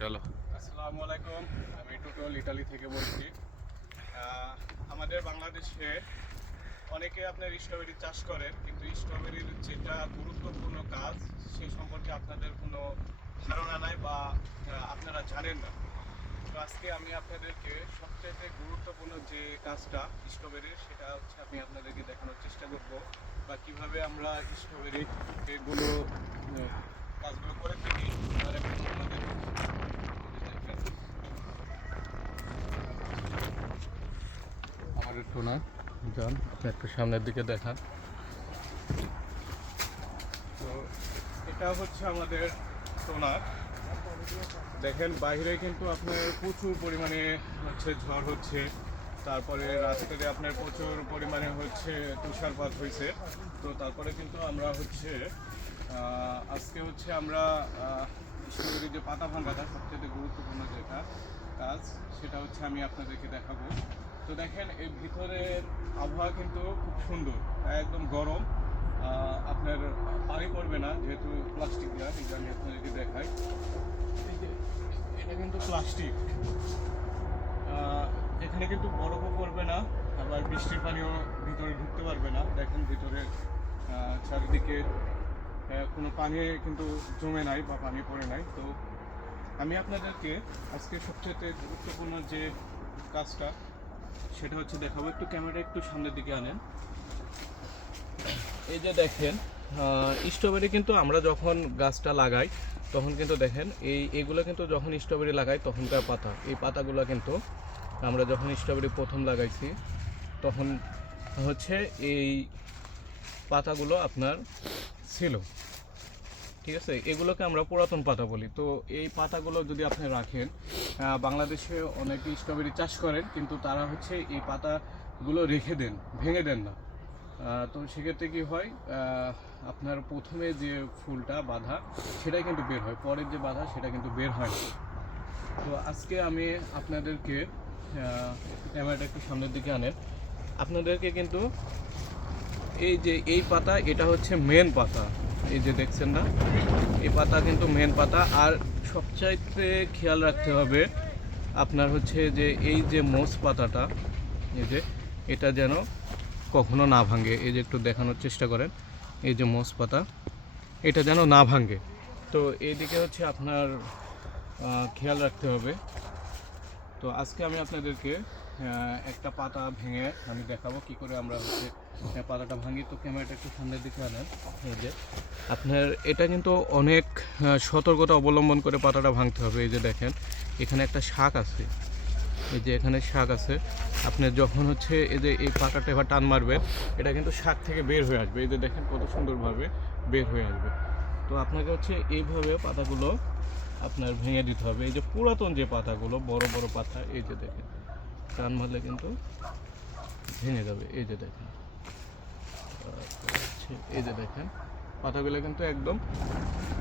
চলো। আসসালামু আলাইকুম। আমি টুটুল ইতালি থেকে বলছি। আমাদের বাংলাদেশে অনেকে আপনার স্ট্রবেরি চাষ করেন, কিন্তু স্ট্রবেরির যেটা গুরুত্বপূর্ণ কাজ সে সম্পর্কে আপনাদের কোনো ধারণা নাই বা আপনারা জানেন না। তো আজকে আমি আপনাদেরকে সবচেয়ে গুরুত্বপূর্ণ যে কাজটা স্ট্রবেরির, সেটা হচ্ছে আমি আপনাদেরকে দেখানোর চেষ্টা করব, বা কিভাবে আমরা স্ট্রবেরি এগুলো কাজগুলো করে থাকি। আর এখন আমাদের আমার একটু না যান, আপনি একটু সামনের দিকে দেখান। তো এটা হচ্ছে আমাদের সোনার। দেখেন বাইরে কিন্তু আপনার প্রচুর পরিমাণে হচ্ছে ঝড় হচ্ছে, তারপরে রাত্রে আপনার প্রচুর পরিমাণে হচ্ছে তুষারপাত হয়েছে। তো তারপরে কিন্তু আমরা হচ্ছে আজকে হচ্ছে আমরা স্ট্রবেরির যে পাতা ভাঙাটা সবচেয়ে গুরুত্বপূর্ণ যেটা কাজ, সেটা হচ্ছে আমি আপনাদেরকে দেখাবো। তো দেখেন এই ভিতরের আবহাওয়া কিন্তু খুব সুন্দর, একদম গরম। আপনার পানি পড়বে না যেহেতু প্লাস্টিক দেওয়া, এটা আমি আপনাদেরকে দেখাই। এই যে এটা কিন্তু প্লাস্টিক, এখানে কিন্তু বরফও পড়বে না, আবার বৃষ্টির পানিও ভিতরে ঢুকতে পারবে না। দেখেন ভিতরে চারিদিকে কোনো পানি কিন্তু জমে নাই বা পানি পড়ে নাই। তো আমি আপনাদেরকে আজকে সবচেয়ে গুরুত্বপূর্ণ যে কাজটা সেটা হচ্ছে দেখাবো। একটু ক্যামেরা একটু সামনের দিকে আনেন। এই যে দেখেন স্ট্রবেরি কিন্তু আমরা যখন গাছটা লাগাই তখন কিন্তু দেখেন এইগুলো কিন্তু যখন স্ট্রবেরি লাগাই তখনকার পাতা, এই পাতাগুলো কিন্তু আমরা যখন স্ট্রবেরি প্রথম লাগাইছি তখন হচ্ছে এই পাতাগুলো আপনার ছিল, ঠিক আছে। এগুলোকে আমরা পুরাতন পাতা বলি। তো এই পাতাগুলো যদি আপনি রাখেন, বাংলাদেশে অনেকে স্ট্রবেরি চাষ করেন কিন্তু তারা হচ্ছে এই পাতাগুলো রেখে দেন, ভেঙে দেন না। তো সেক্ষেত্রে কী হয়, আপনার প্রথমে যে ফুলটা বাঁধা সেটা কিন্তু বের হয়, পরের যে বাঁধা সেটা কিন্তু বের হয় না। তো আজকে আমি আপনাদেরকে ক্যামেরাটা একটু সামনের দিকে আনেন, আপনাদেরকে কিন্তু এই যে এই পাতা, এটা হচ্ছে মেন পাতা, এই যে দেখছেন না, এই পাতা কিন্তু মেন পাতা। আর সবচাইতে খেয়াল রাখতে হবে আপনার হচ্ছে যে এই যে মোষ পাতাটা, এই যে এটা যেন কখনো না ভাঙে। এই যে একটু দেখানোর চেষ্টা করেন, এই যে মোষ পাতা, এটা যেন না ভাঙে। তো এইদিকে হচ্ছে আপনার খেয়াল রাখতে হবে। তো আজকে আমি আপনাদেরকে একটা পাতা ভেঙে আমি দেখাবো কি করে আমরা হচ্ছে পাতাটা ভাঙি। তো ক্যামেরাটা একটু সামনের দিকে আনেন। এই যে আপনার এটা কিন্তু অনেক সতর্কতা অবলম্বন করে পাতাটা ভাঙতে হবে। এই যে দেখেন এখানে একটা শাক আছে, এই যে এখানে শাক আছে। আপনি যখন হচ্ছে এই যে এই পাতাটা এবার টান মারবেন, এটা কিন্তু শাক থেকে বের হয়ে আসবে। এই যে দেখেন কত সুন্দরভাবে বের হয়ে আসবে। তো আপনাকে হচ্ছে এইভাবে পাতাগুলো আপনার ভেঙে দিতে হবে। এই যে পুরাতন যে পাতাগুলো, বড় বড় পাতা, এই যে দেখেন টান মারলে কিন্তু ভেঙে যাবে। এই যে দেখেন, এই যে দেখেন পাতাগুলো কিন্তু একদম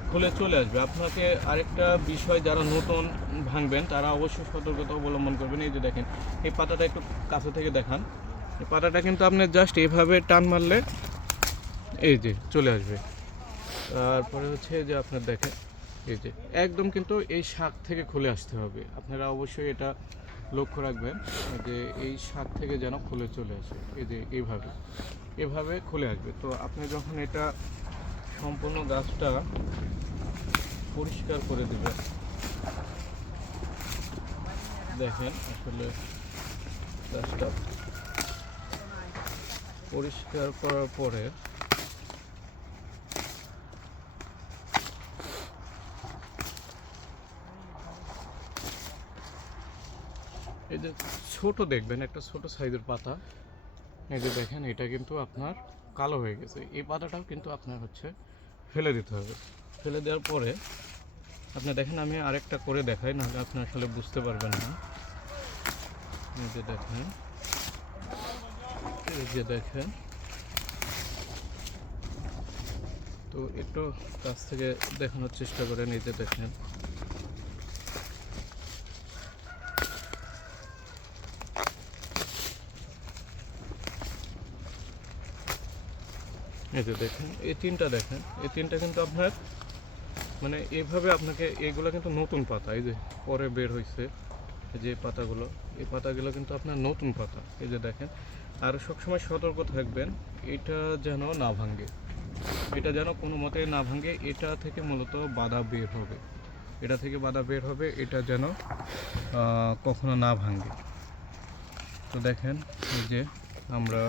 খুলে চলে আসবে। আপনাকে আরেকটা বিষয়, যারা নতুন ভাঙবেন তারা অবশ্যই সতর্কতা অবলম্বন করবেন। এই যে দেখেন এই পাতাটা একটু কাছে থেকে দেখান, এই পাতাটা কিন্তু আপনি জাস্ট এইভাবে টান মারলে এই যে চলে আসবে। তারপরে হচ্ছে যে আপনার দেখেন এই যে একদম কিন্তু এই শাক থেকে খুলে আসতে হবে। আপনারা অবশ্যই এটা লক্ষ্য রাখবেন যে এই শাক থেকে যেন খুলে চলে আসে। এই যে এইভাবে এভাবে খুলে আসবে। তো আপনি যখন এটা সম্পূর্ণ গাছটা পরিষ্কার করে দেবেন, দেখেন আসলে গাছটা পরিষ্কার করার পরে এই যে ছোট দেখবেন একটা ছোট সাইজের পাতা, এই যে দেখেন এটা কিন্তু আপনার কালো হয়ে গেছে। এই পাতাটাও কিন্তু আপনার হচ্ছে ফেলে দিতে হবে। ফেলে দেওয়ার পরে আপনি দেখেন, আমি আরেকটা করে দেখাই, নাহলে আপনি আসলে বুঝতে পারবেন না। এই যে দেখেন, এই যে দেখেন, তো একটু কাছ থেকে দেখানোর চেষ্টা করেন। এই যে দেখেন, এই যে দেখেন এই তিনটা, দেখেন এই তিনটা কিন্তু আপনার মানে এভাবে আপনাকে, এগুলো কিন্তু নতুন পাতা, এই যে পরে বের হয়েছে যে পাতাগুলো, এই পাতাগুলো কিন্তু আপনার নতুন পাতা, এই যে দেখেন। আর সবসময় সতর্ক থাকবেন, এটা যেন না ভাঙে, এটা যেন কোনো মতে না ভাঙে। এটা থেকে মূলত বাধা বের হবে, এটা থেকে বাধা বের হবে, এটা যেন কখনো না ভাঙে। তো দেখেন এই যে আমরা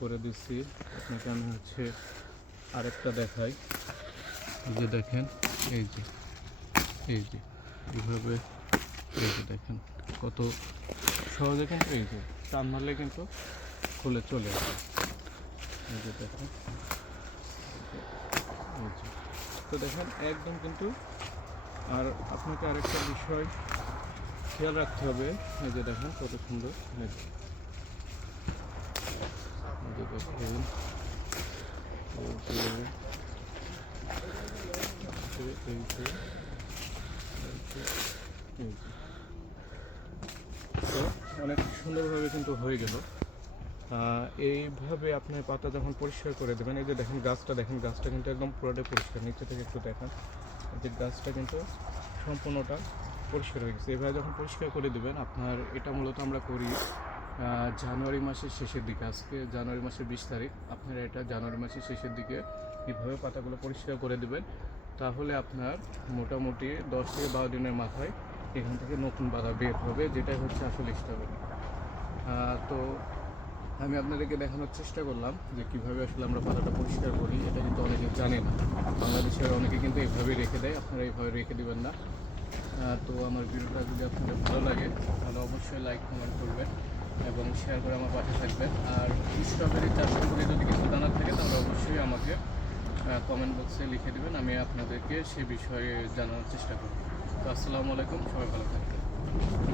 করে দিচ্ছি আপনাকে, আমি হচ্ছে আরেকটা দেখাই। এই যে দেখেন, এই যে এইভাবে, এই যে দেখেন কত সহজে কিন্তু, এই যে টান মারলে কিন্তু খুলে চলে আসে। এই যে দেখেন, এই যে, তো দেখেন একদম কিন্তু। আর আপনাকে আরেকটা বিষয় খেয়াল রাখতে হবে, এই যে দেখেন কত সুন্দর, এই যে দেখেন, তো অনেক সুন্দরভাবে কিন্তু হয়ে গেল। এইভাবে আপনার পাতা যখন পরিষ্কার করে দেবেন, এই যে দেখেন গাছটা, দেখেন গাছটা কিন্তু একদম পুরোটাই পরিষ্কার, নিচে থেকে একটু দেখান, যে গাছটা কিন্তু সম্পূর্ণটা পরিষ্কার হয়ে গেছে। এভাবে যখন পরিষ্কার করে দেবেন, আপনার এটা মূলত আমরা করি জানুয়ারি মাসের শেষের দিকে। আজকে জানুয়ারি মাসের 20 তারিখ, আপনারা এটা জানুয়ারি মাসের শেষের দিকে এভাবে পাতাগুলো পরিষ্কার করে দেবেন। তাহলে আপনার মোটামুটি 10 থেকে 12 দিনের মাথায় এখান থেকে নতুন পাতা বের হবে, যেটাই হচ্ছে আসলে স্ট্রবেরি। তো আমি আপনাদেরকে দেখানোর চেষ্টা করলাম যে কীভাবে আসলে আমরা পাতাটা পরিষ্কার করি। এটা কিন্তু অনেকে জানে না, বাংলাদেশের অনেকে কিন্তু এইভাবে রেখে দেয়, আপনারা এইভাবে রেখে দেবেন না। তো আমার ভিডিওটা যদি আপনাদের ভালো লাগে তাহলে অবশ্যই লাইক কমেন্ট করবেন এবং শেয়ার করে আমার পাশে থাকবেন। আর স্ট্রবেরি চাষ সম্পর্কে যদি কিছু জানার থাকে তাহলে অবশ্যই আমাকে কমেন্ট বক্সে লিখে দেবেন, আমি আপনাদেরকে সে বিষয়ে জানানোর চেষ্টা করব। তো আসসালামু আলাইকুম, সবাই ভালো থাকবেন।